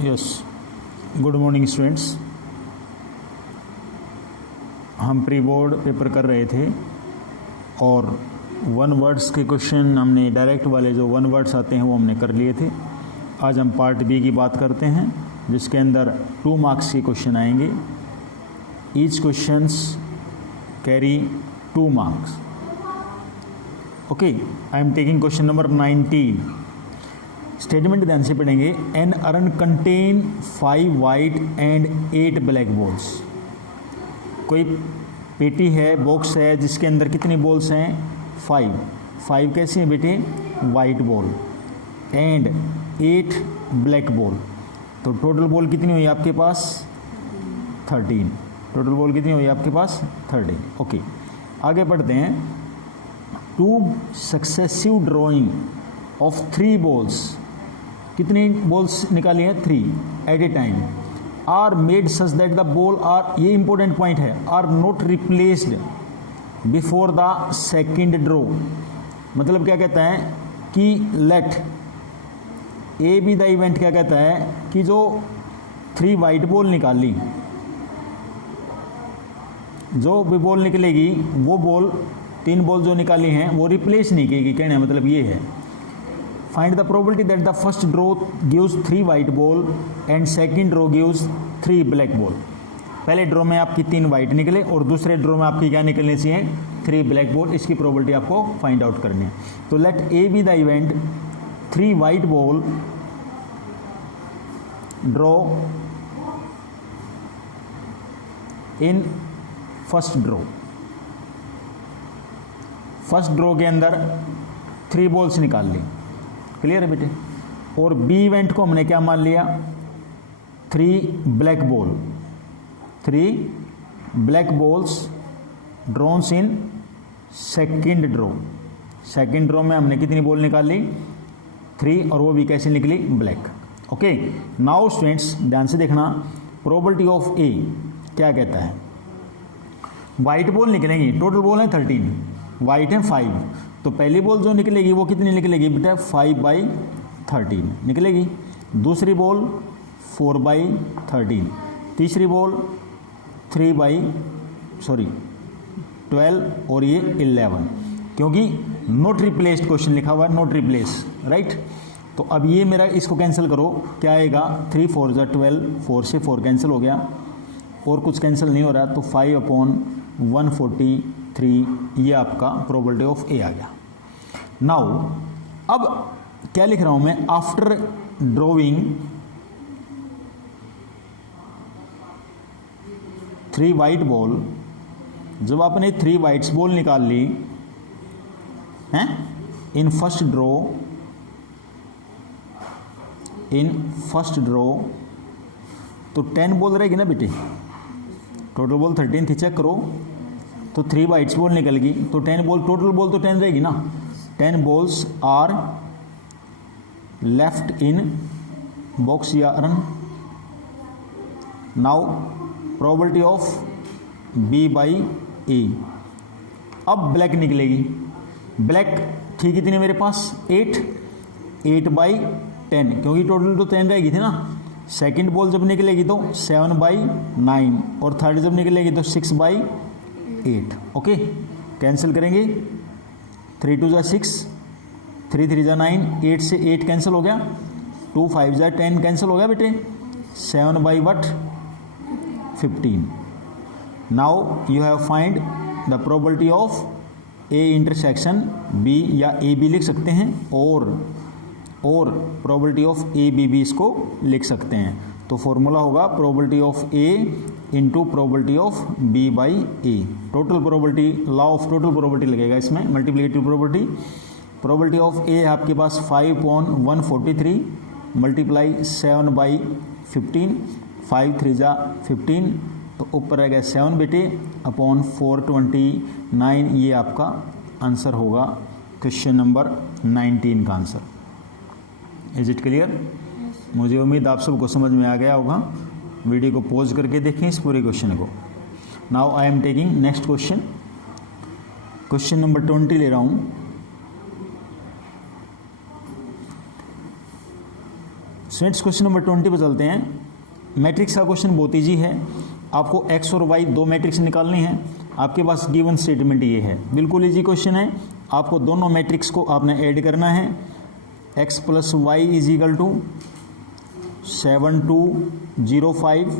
Yes, good morning students. हम pre board paper कर रहे थे और वन वर्ड्स के क्वेश्चन हमने डायरेक्ट वाले जो वन वर्ड्स आते हैं वो हमने कर लिए थे। आज हम पार्ट बी की बात करते हैं जिसके अंदर 2 मार्क्स के क्वेश्चन आएंगे। Each questions carry 2 marks. Okay, I am taking question number 19। Statement ध्यान से पढ़ेंगे। An urn contain 5 white and 8 black balls. कोई पेटी है, बॉक्स है जिसके अंदर कितनी बॉल्स हैं? 5 कैसे हैं बेटे? White ball and 8 black ball. तो टोटल बॉल कितनी हुई आपके पास? 13। टोटल बॉल कितनी हुई आपके पास? 13। ओके, आगे बढ़ते हैं। 2 सक्सेसिव ड्रॉइंग ऑफ 3 बॉल्स। कितनी बॉल्स निकाली हैं? 3 at a time. Are made such that the ball are, ये इंपॉर्टेंट पॉइंट है, are not replaced before the second draw. मतलब क्या कहता है कि let A be the event. क्या कहता है कि जो 3 वाइट बॉल निकाली, जो भी बॉल निकलेगी वो बॉल, 3 बॉल जो निकाली हैं वो रिप्लेस नहीं की। कहने का मतलब ये है, find the probability that the first draw gives 3 white ball and second draw gives 3 black ball. पहले ड्रॉ में आपकी 3 वाइट निकले और दूसरे ड्रॉ में आपकी क्या निकलनी चाहिए? 3 ब्लैक बॉल। इसकी प्रोबेबिलिटी आपको फाइंड आउट करनी है। तो let A be the event 3 white ball draw in first draw. First draw के अंदर 3 बॉल्स निकाल ली। क्लियर है बेटे? और बी इवेंट को हमने क्या मान लिया? 3 black ball, 3 black balls drones in second draw. Second draw में हमने कितनी बॉल निकाली? 3, और वो भी कैसे निकली? ब्लैक। ओके, नाउ स्टूडेंट्स ध्यान से देखना। प्रोबेबिलिटी ऑफ ए क्या कहता है? वाइट बॉल निकलेंगी, टोटल बॉल है 13, वाइट है 5। तो पहली बॉल जो निकलेगी वो कितनी निकलेगी बेटा? 5/13 निकलेगी। दूसरी बॉल 4/13। तीसरी बॉल 12 और ये 11, क्योंकि नॉट रिप्लेस्ड क्वेश्चन लिखा हुआ है, नॉट रिप्लेस, राइट। तो अब ये मेरा, इसको कैंसिल करो, क्या आएगा? 3 4 = 12, 4 से 4 कैंसिल हो गया और कुछ कैंसिल नहीं हो रहा, तो 5/143 ये आपका प्रोबेबिलिटी ऑफ ए आ गया। नाउ अब क्या लिख रहा हूं मैं? आफ्टर ड्रॉइंग 3 वाइट बॉल, जब आपने 3 वाइट्स बॉल निकाल ली हैं इन फर्स्ट ड्रॉ, तो 10 बॉल रहेगी ना बेटे? टोटल बॉल 13 थी, चेक करो। तो 3 वाइट्स बॉल निकल गई, तो 10 बॉल, टोटल बॉल तो 10 रहेगी ना। 10 balls are left in box या रन। Now probability of B/A। अब ब्लैक निकलेगी। ब्लैक थी कितनी मेरे पास? 8/10, क्योंकि टोटल तो 10 रहेगी थी ना। सेकंड बॉल जब निकलेगी तो 7/9 और थर्ड जब निकलेगी तो 6/8। ओके, कैंसिल करेंगे। 3 2 = 6, 3 3 = 9, 8 से 8 कैंसिल हो गया, 2 5 = 10 कैंसिल हो गया बेटे, 7/15। Now you have find the probability of A intersection B, या ए बी लिख सकते हैं, और प्रोबेबिलिटी ऑफ ए बी भी इसको लिख सकते हैं। तो फॉर्मूला होगा probability of A into probability of B/A। Total probability, law of total probability लगेगा इसमें, मल्टीप्लिकेटिव प्रोबेबिलिटी। प्रोबेबिलिटी ऑफ ए है आपके पास 5/143 मल्टीप्लाई 7/15, 5 3 = 15, तो ऊपर रह गया 7 बेटे अपॉन 429। ये आपका आंसर होगा क्वेश्चन नंबर 19 का आंसर। Is it clear? मुझे उम्मीद आप सबको समझ में आ गया होगा। वीडियो को पॉज करके देखें इस पूरे क्वेश्चन को। Now I am taking next question, question number 20 ले रहा हूँ। स्टूडेंट्स क्वेश्चन नंबर 20 पे चलते हैं। मैट्रिक्स का क्वेश्चन बहुत ईजी है। आपको एक्स और वाई दो मैट्रिक्स निकालनी है। आपके पास गिवन स्टेटमेंट ये है, बिल्कुल ईजी क्वेश्चन है। आपको दोनों मैट्रिक्स को आपने ऐड करना है। X plus y is equal to 7205,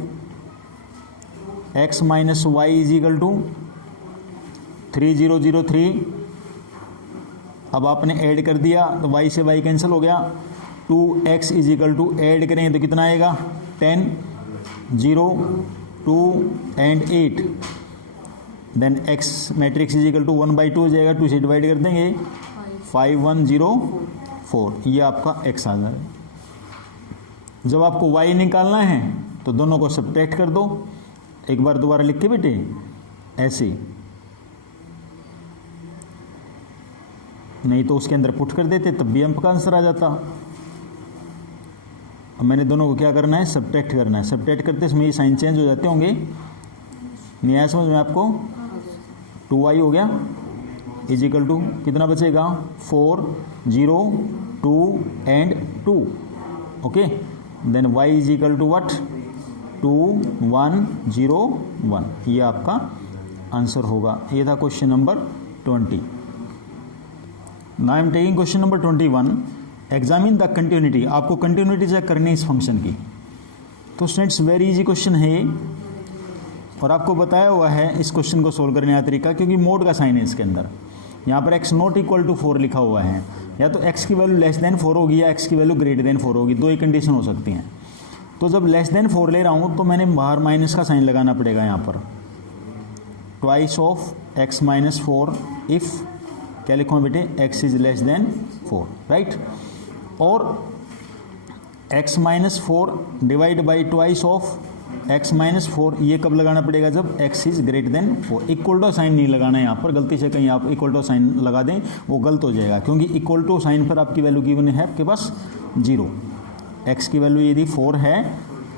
x minus y is equal to 3003। अब आपने ऐड कर दिया तो y से y कैंसिल हो गया। 2x is equal to add करेंगे तो कितना आएगा 10, 0, 2 and 8। Then x matrix is equal to 1/2 हो जाएगा। 2 से डिवाइड कर देंगे 5104, ये आपका x आ जाएगा। जब आपको y निकालना है तो दोनों को सब्ट्रैक्ट कर दो। एक बार दोबारा लिख के बेटे ऐसे, नहीं तो उसके अंदर पुट कर देते तब भी आपका आंसर आ जाता। अब मैंने दोनों को क्या करना है, सब्ट्रैक्ट करना है। सब्ट्रैक्ट करते इसमें ये साइन चेंज हो जाते होंगे, नहीं आया समझ में आपको। 2y हो गया इज इक्वल टू कितना बचेगा 4, 0, 2 and 2। Okay, then y is equal to what 2, 1, 0, 1। ये आपका आंसर होगा। ये था question number 20। Now I am taking question number 21। Examine the continuity. आपको कंटिन्यूटी चेक करनी है इस फंक्शन की। तो स्टूडेंट्स वेरी इजी क्वेश्चन है ये, और आपको बताया हुआ है इस क्वेश्चन को सोल्व करने का तरीका, क्योंकि मोड का साइन है इसके अंदर। यहाँ पर x नॉट इक्वल टू 4 लिखा हुआ है, या तो x की वैल्यू लेस देन 4 होगी या x की वैल्यू ग्रेटर देन 4 होगी। दो ही कंडीशन हो सकती हैं। तो जब लेस देन 4 ले रहा हूँ तो मैंने बाहर माइनस का साइन लगाना पड़ेगा यहाँ पर। Twice of x minus 4 if क्या लिखूँ बेटे x is less than 4, right. और x minus 4 divide by twice of x minus 4, ये कब लगाना पड़ेगा जब x is greater than 4। Equal to sign नहीं लगाना है यहाँ पर, गलती से कहीं आप इक्वल टू साइन लगा दें वो गलत हो जाएगा, क्योंकि इक्वल टू साइन पर आपकी वैल्यू गिवन है आपके पास 0। x की वैल्यू यदि 4 है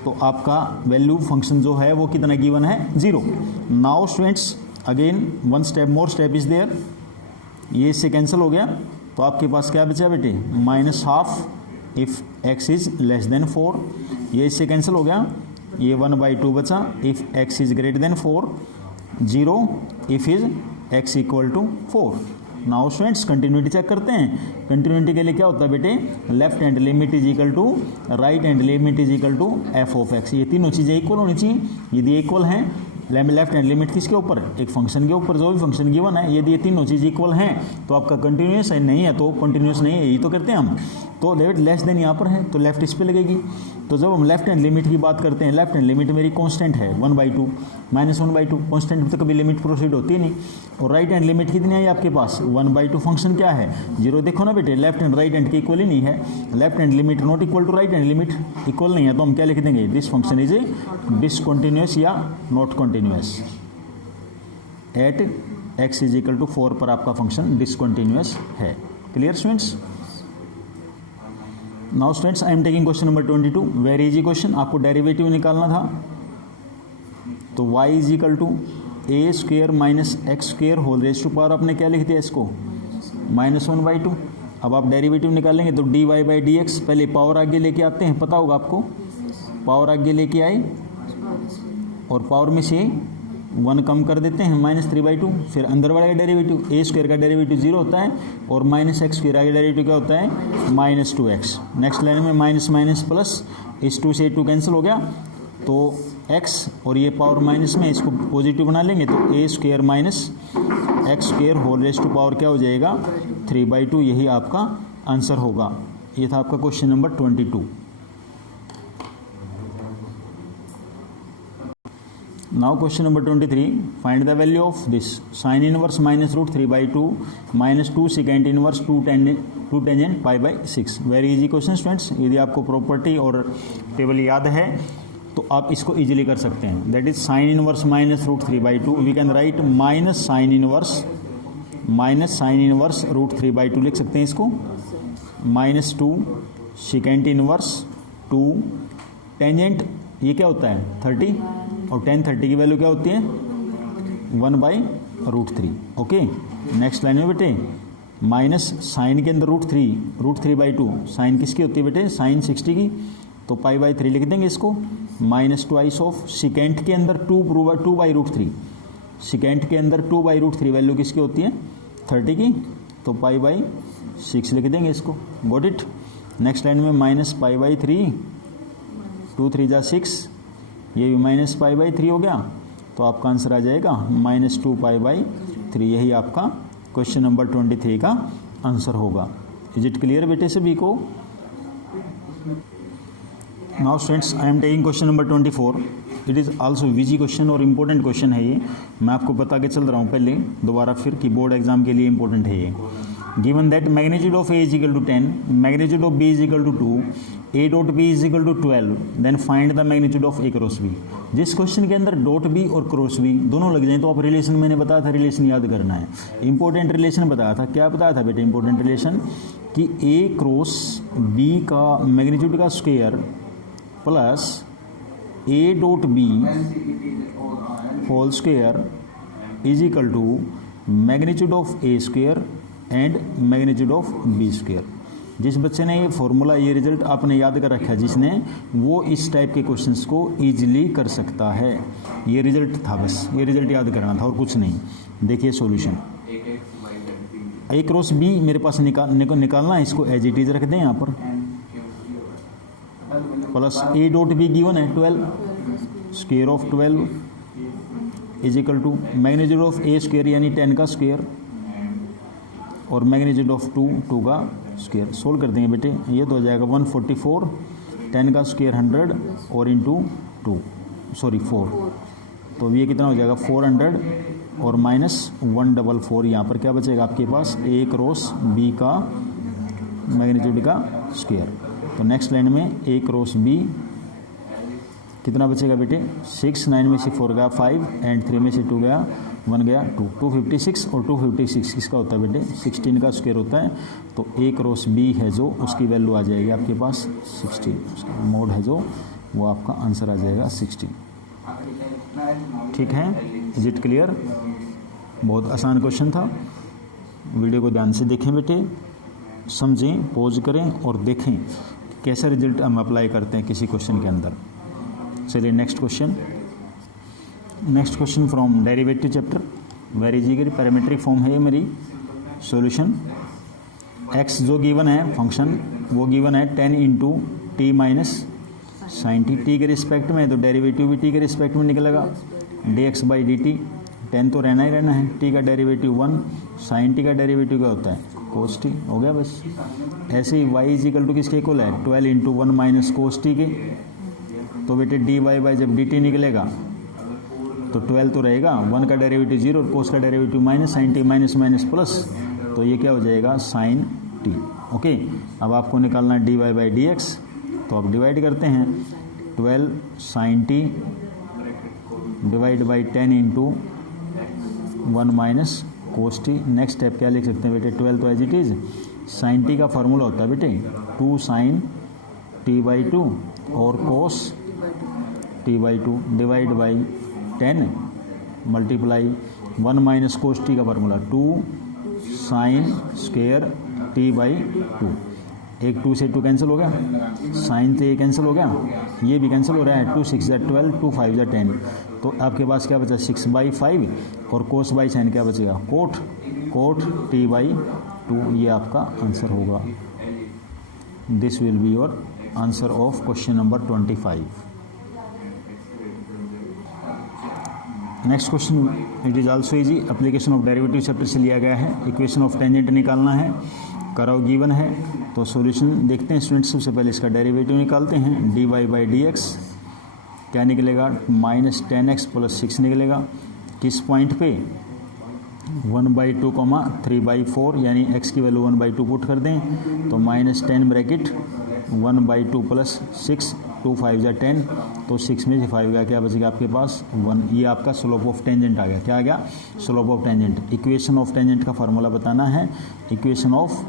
तो आपका वैल्यू फंक्शन जो है वो कितना गिवन है 0। Now students again one step more step is there. ये इससे कैंसिल हो गया तो आपके पास क्या बचा बेटे -12 if x is less than 4। ये इससे कैंसिल हो गया, ये 1/2 बचा if x is greater than 4, 0 if is x equal to 4। Now students continuity check करते हैं। कंटिन्यूटी के लिए क्या होता है बेटे, left hand limit is equal to right hand limit is equal to f of x। ये तीनों चीज़ें इक्वल होनी चाहिए। यदि इक्वल हैं, लेफ्ट हैंड लिमिट किसके ऊपर, एक फंक्शन के ऊपर, जो भी फंक्शन गिवन है, यदि ये तीनों चीज़ इक्वल हैं तो आपका कंटिन्यूस है, नहीं है तो कंटिन्यूस नहीं है, यही तो करते हैं हम। तो लिमिट लेस देन यहाँ पर है तो लेफ्ट इस पे लगेगी। तो जब हम लेफ्ट हैंड लिमिट की बात करते हैं, लेफ्ट हैंड लिमिट मेरी कांस्टेंट है 1/2 -1/2। कांस्टेंट तो कभी लिमिट प्रोसीड होती नहीं। और राइट हैंड लिमिट कितनी आई आपके पास 1/2। फंक्शन क्या है 0। देखो ना बेटे लेफ्ट हैंड राइट हैंड के इक्वल ही नहीं है। Left hand limit not equal to right hand limit, equal नहीं है तो हम क्या लिख देंगे, this function is a discontinuous या not continuous. At x is equal to 4 पर आपका फंक्शन डिसकंटिन्यूअस है। Clear students. Now students I am taking question number 22। Very easy question. आपको डेरिवेटिव निकालना था तो y is equal to a² minus x² whole raise to power, आपने क्या लिख दिया इसको -1/2। अब आप डेरिवेटिव निकालेंगे तो dy/dx, पहले पावर आगे लेके आते हैं, पता होगा आपको। पावर आगे लेके आए और पावर में से 1 कम कर देते हैं -3/2। फिर अंदर वाले का डेरिवेटिव a² का डेरिवेटिव 0 होता है और -x² का डेरिवेटिव क्या होता है -2x। नेक्स्ट लाइन में माइनस माइनस प्लस, इस 2 से 2 कैंसिल हो गया तो x और ये पावर माइनस में इसको पॉजिटिव बना लेंगे तो a² minus x² whole raise to power क्या हो जाएगा 3/2। यही आपका आंसर होगा। ये था आपका question number 22। Now question number 23। Find the value of this sine inverse -√3/2 -2 secant inverse 2 tangent π/6। Very easy question students. यदि आपको प्रॉपर्टी और टेबल याद है तो आप इसको इजीली कर सकते हैं। That is sine inverse -√3/2 we can write minus sine inverse √3/2 लिख सकते हैं इसको। -2 सेकेंड इनवर्स 2 टेंजेंट, ये क्या होता है 30, और tan 30 की वैल्यू क्या होती है 1/√3। ओके, नेक्स्ट लाइन में बेटे माइनस साइन के अंदर √3/2, साइन किसकी होती है बेटे साइन 60 की, तो पाई बाई 3 लिख देंगे इसको, माइनस ट्वाइस ऑफ सिकेंट के अंदर 2/√3, सिकेंट के अंदर 2/√3 वैल्यू किसकी होती है 30 की, तो पाई बाई 6 लिख देंगे इसको। Got it. नेक्स्ट लाइन में माइनस पाई बाई 3, 2 3 जा 6, ये भी माइनस पाई बाई 3 हो गया, तो आपका आंसर आ जाएगा -2 पाई बाई 3। यही आपका क्वेश्चन नंबर 23 का आंसर होगा। इज इट क्लियर बेटे सभी को? Now students I am taking question number 24। It is also VG question और इम्पोर्टेंट क्वेश्चन है ये। मैं आपको बता के चल रहा हूँ पहले दोबारा फिर कि बोर्ड एग्जाम के लिए इम्पोर्टेंट है ये। Given that magnitude of A is equal to 10, magnitude of B is equal to 2, A dot B is equal to 12, then find the magnitude of A cross B। जिस question के अंदर dot B और cross B दोनों लग जाएं तो आप relation, मैंने बताया था रिलेशन याद करना है। इंपॉर्टेंट रिलेशन बताया था, क्या बताया था बेटे इंपॉर्टेंट रिलेशन, कि A क्रॉस B का मैग्नीट्यूड का square plus A dot B whole square is equal to magnitude of A square and magnitude of B square. जिस बच्चे ने ये फॉर्मूला, ये रिजल्ट आपने याद कर रखा है जिसने, वो इस टाइप के क्वेश्चंस को इजीली कर सकता है। ये रिजल्ट था, बस ये रिजल्ट याद करना था और कुछ नहीं। देखिए सॉल्यूशन, A क्रॉस B मेरे पास निकालना है, इसको एज इट इज रख दें यहाँ पर, plus A dot B given है 12, square of 12 is equal to magnitude of A square यानी 10 का स्क्वायर और मैग्नीट्यूड ऑफ 2 का स्क्वायर। सोल्व कर देंगे बेटे, ये तो हो जाएगा 144, 10 का स्क्वायर 100 और इंटू 4, तो ये कितना हो जाएगा 400 और माइनस 144। यहाँ पर क्या बचेगा आपके पास, A क्रॉस B का मैग्नीट्यूड का स्क्वायर। तो नेक्स्ट लाइन में A क्रॉस B कितना बचेगा बेटे 6, 9 में से 4 गया 5 एंड 3 में से 2 गया 1 गया 2, 256 और 256 किसका होता है बेटे 16 का स्क्वायर होता है। तो A क्रॉस B है जो, उसकी वैल्यू आ जाएगी आपके पास 16, उसका मोड है जो, वो आपका आंसर आ जाएगा 16। ठीक है, इज इट क्लियर? बहुत आसान क्वेश्चन था। वीडियो को ध्यान से देखें बेटे, समझें, पॉज करें और देखें कैसा रिजल्ट हम अप्लाई करते हैं किसी क्वेश्चन के अंदर। चलिए next question from derivative chapter, very easy parametric form है ये मेरी। सॉल्यूशन, x जो गिवन है फंक्शन वो गिवन है 10 into t minus sine t के रिस्पेक्ट में, तो डेरिवेटिव भी टी के रिस्पेक्ट में निकलेगा, dx बाई डी टी, 10 तो रहना ही रहना है, टी का डेरिवेटिव 1, साइन टी का डेरिवेटिव क्या होता है कोस टी, हो गया बस। ऐसे ही y इज इक्वल टू किसके इक्वल है 12 इंटू 1 माइनस कोस टी के, तो बेटे डी वाई बाई जब डी टी निकलेगा तो 12 तो रहेगा, 1 का डेरिवेटिव 0 और कोस का derivative minus, sine t minus minus plus, तो ये क्या हो जाएगा साइन टी। ओके, अब आपको निकालना है d y by d x, तो आप डिवाइड करते हैं 12 sine t divide by 10 into 1 minus cos t. Next step क्या लिख सकते हैं बेटे 12 तो as it is, sine t का फार्मूला होता है बेटे 2 साइन टी बाई 2 और cos t by 2 divide by 10 multiply 1 minus cos t का formula 2 sine square t by 2। एक 2 से 2 कैंसिल हो गया, साइन से ये कैंसिल हो गया, ये भी कैंसिल हो रहा है, 2 6 12, 2 5 10, तो आपके पास क्या बचा 6 बाई 5 और कोस बाई साइन क्या बचेगा कोट टी बाई 2। ये आपका आंसर होगा। This will be your answer of question number 25। Next question, it is also easy, application of derivative chapter से लिया गया है। इक्वेशन ऑफ टेंजेंट निकालना है, कर्व गिवन है, तो सॉल्यूशन देखते हैं स्टूडेंट्स। सबसे पहले इसका डेरिवेटिव निकालते हैं, d y by d x क्या निकलेगा माइनस 10x प्लस 6 निकलेगा, किस पॉइंट पे 1/2 3/4 यानी x की वैल्यू 1/2 पुट कर दें, तो माइनस 10 ब्रैकेट 1/2 प्लस 6, 2 5 जा 10, तो 6 में से 5 गया, क्या बचेगा आपके पास 1। ये आपका स्लोप ऑफ टेंजेंट आ गया, क्या आ गया slope of tangent. Equation of tangent का फार्मूला बताना है, इक्वेशन ऑफ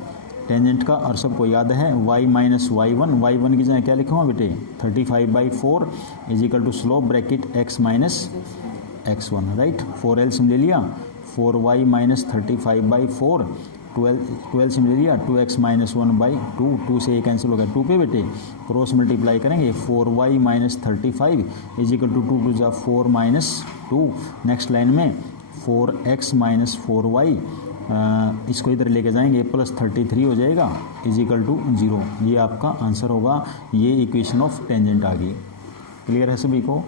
टेंजेंट का, और सबको याद है y माइनस y1 की जगह क्या लिखूँगा बेटे 35/4 is equal to slope bracket x minus x1, right. 4 LCM ले लिया, 4y माइनस 35/4 12 से मिल लिया 2x माइनस 1/2, 2 से ये कैंसिल हो गया 2 पे बेटे, क्रॉस मल्टीप्लाई करेंगे 4y minus 35 is equal to 2 × 4 minus 2। Next line में 4x माइनस 4y, इसको इधर लेके जाएंगे प्लस 33 हो जाएगा इज इक्वल टू 0। ये आपका आंसर होगा, ये इक्वेशन ऑफ टेंजेंट आ गई। क्लियर है सभी को?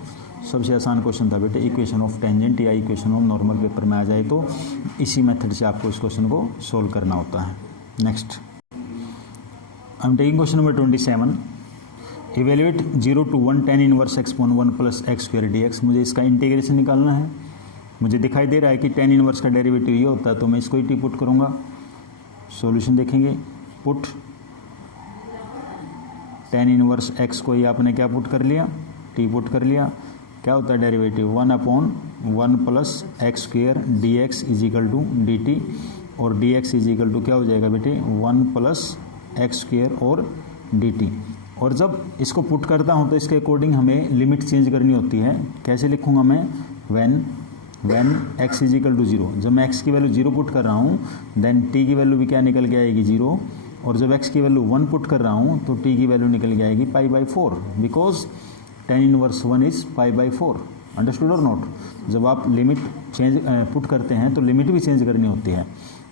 सबसे आसान क्वेश्चन था बेटे, इक्वेशन ऑफ टेंजेंट या इक्वेशन ऑफ नॉर्मल पेपर में आ जाए तो इसी मेथड से आपको इस क्वेश्चन को सोल्व करना होता है। Next I am taking question number 27। Evaluate 0 to 1 tan inverse x upon 1 plus x square dx। मुझे इसका इंटीग्रेशन निकालना है। मुझे दिखाई दे रहा है कि tan इनवर्स का डेरिवेटिव ये होता है, तो मैं इसको ही टी पुट करूँगा। सॉल्यूशन देखेंगे, पुट tan इनवर्स x को ही आपने क्या पुट कर लिया, टी पुट कर लिया। क्या होता है derivative 1/1 plus x square dx is equal to dt, और dx इज इक्वल टू क्या हो जाएगा बेटे 1 प्लस एक्स स्क्वायर और dt। और जब इसको पुट करता हूँ तो इसके अकॉर्डिंग हमें लिमिट चेंज करनी होती है। कैसे लिखूँगा मैं, when x is equal to 0। जब मैं x की वैल्यू 0 पुट कर रहा हूँ देन t की वैल्यू भी क्या निकल के आएगी 0, और जब x की वैल्यू 1 पुट कर रहा हूँ तो t की वैल्यू निकल के आएगी π/4, because tan inverse 1 is π/4। Understood और नोट? जब आप लिमिट चेंज पुट करते हैं तो लिमिट भी चेंज करनी होती है।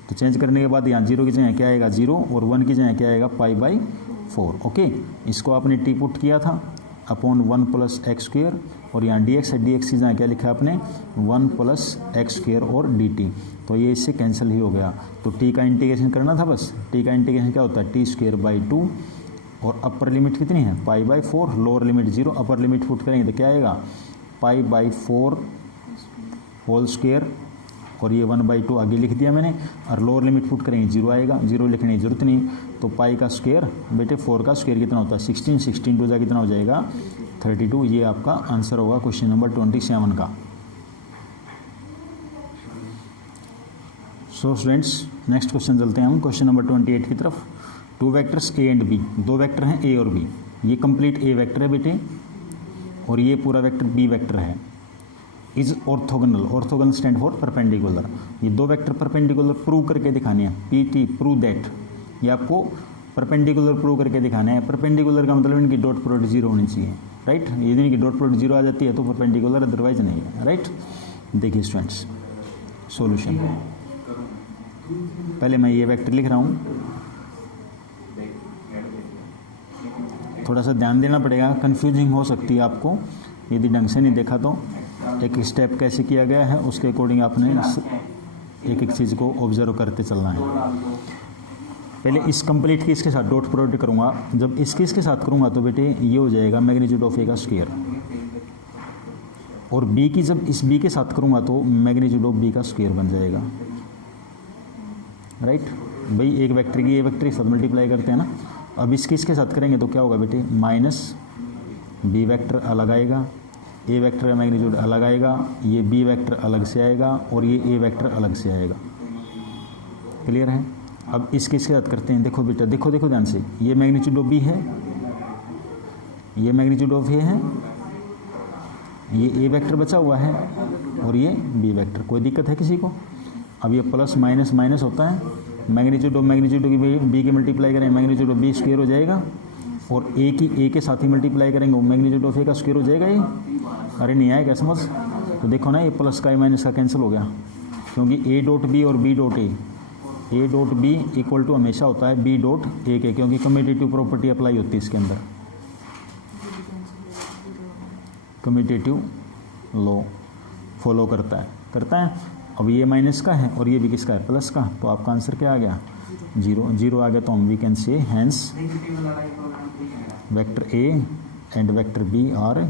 तो चेंज करने के बाद यहाँ 0 की जगह क्या आएगा 0, और 1 की जगह क्या आएगा π/4। ओके, इसको आपने टी पुट किया था अपॉन 1 प्लस एक्स स्क्वायर, और यहाँ dx है, dx की जगह क्या लिखा है आपने 1 प्लस एक्स स्क्वायर और dt। तो ये इससे कैंसिल ही हो गया। तो t का इंटीग्रेशन करना था बस। t का इंटीग्रेशन क्या होता है t²/2, और अपर लिमिट कितनी है π/4, lower limit 0, upper limit put करेंगे तो क्या आएगा π/4 होल स्क्वायर, और ये 1/2 आगे लिख दिया मैंने, और लोअर लिमिट पुट करेंगे 0 आएगा, 0 लिखने की जरूरत नहीं। तो पाई का स्क्वायर बेटे 4 का स्क्वायर कितना होता है 16, 16 टू जा कितना हो जाएगा 32। ये आपका आंसर होगा क्वेश्चन नंबर 27 का। सो स्टूडेंट्स नेक्स्ट क्वेश्चन चलते हैं हम क्वेश्चन नंबर 28 की तरफ। 2 vectors a and b, 2 vector हैं a और b। ये कंप्लीट a वेक्टर है बेटे, और ये पूरा वेक्टर b वेक्टर है। Is orthogonal, orthogonal stand for perpendicular. ये 2 वेक्टर परपेंडिकुलर प्रूव करके दिखाने हैं, PT प्रूव दैट। ये आपको परपेंडिकुलर प्रूव करके दिखाना है। परपेंडिकुलर का मतलब इनकी डॉट प्रोडक्ट 0 होनी चाहिए, राइट। यदि इनकी डॉट प्रोडक्ट 0 आ जाती है तो परपेंडिकुलर, अदरवाइज नहीं है, राइट। देखिए स्टूडेंट्स सॉल्यूशन, पहले मैं ये वेक्टर लिख रहा हूँ, थोड़ा सा ध्यान देना पड़ेगा, कंफ्यूजिंग हो सकती है आपको यदि ढंग से नहीं देखा तो। एक स्टेप कैसे किया गया है उसके अकॉर्डिंग आपने एक एक चीज़ को ऑब्जर्व करते चलना है। पहले इस कंप्लीट की इसके साथ डॉट प्रोडक्ट करूँगा। जब इसके साथ करूँगा तो बेटे ये हो जाएगा मैग्नीट्यूड ऑफ ए का स्क्वायर, और बी की जब इस बी के साथ करूँगा तो मैग्नीट्यूड ऑफ बी का स्क्वायर बन जाएगा, राइट। भाई एक वेक्टर की ये वेक्टर सब मल्टीप्लाई करते हैं ना। अब इसके साथ करेंगे तो क्या होगा बेटे माइनस बी वेक्टर अलग आएगा, ए वेक्टर का मैग्नीट्यूड अलग आएगा, ये बी वेक्टर अलग से आएगा, और ये ए वेक्टर अलग से आएगा। क्लियर है? अब इसके साथ करते हैं। देखो बेटा, देखो देखो ध्यान से, ये मैग्नीट्यूड ऑफ बी है, ये मैग्नीट्यूड ऑफ ए है, ये ए वेक्टर बचा हुआ है, और ये बी वेक्टर। कोई दिक्कत है किसी को? अब ये प्लस माइनस माइनस होता है, मैग्नीट्यूड ऑफ की बी के मल्टीप्लाई करें मैग्नीट्यूड ऑफ बी स्क्वायर हो जाएगा, और ए के साथ ही मल्टीप्लाई करेंगे वो मैग्नीट्यूड ऑफ ए का स्क्वायर हो जाएगा। ये अरे नहीं आएगा समझ? तो देखो ना, ये प्लस का माइनस का कैंसिल हो गया, क्योंकि ए डॉट बी और B dot A dot B equal to हमेशा होता है बी डॉट ए के, क्योंकि कम्यूटेटिव प्रॉपर्टी अप्लाई होती है इसके अंदर, कम्यूटेटिव लॉ फॉलो करता है। अब ये माइनस का है और ये भी किसका है प्लस का, तो आपका आंसर क्या आ गया 0 0 आ गया। तो हम we can say hence vector A and vector B are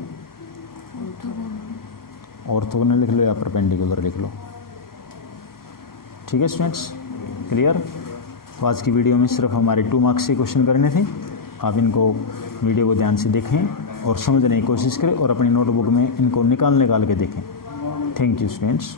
orthogonal लिख लो या परपेंडिकुलर लिख लो। ठीक है स्टूडेंट्स, क्लियर? तो आज की वीडियो में सिर्फ हमारे 2 मार्क्स के क्वेश्चन करने थे। आप इनको वीडियो को ध्यान से देखें और समझने की कोशिश करें, और अपनी नोटबुक में इनको निकाल के देखें। Thank you students.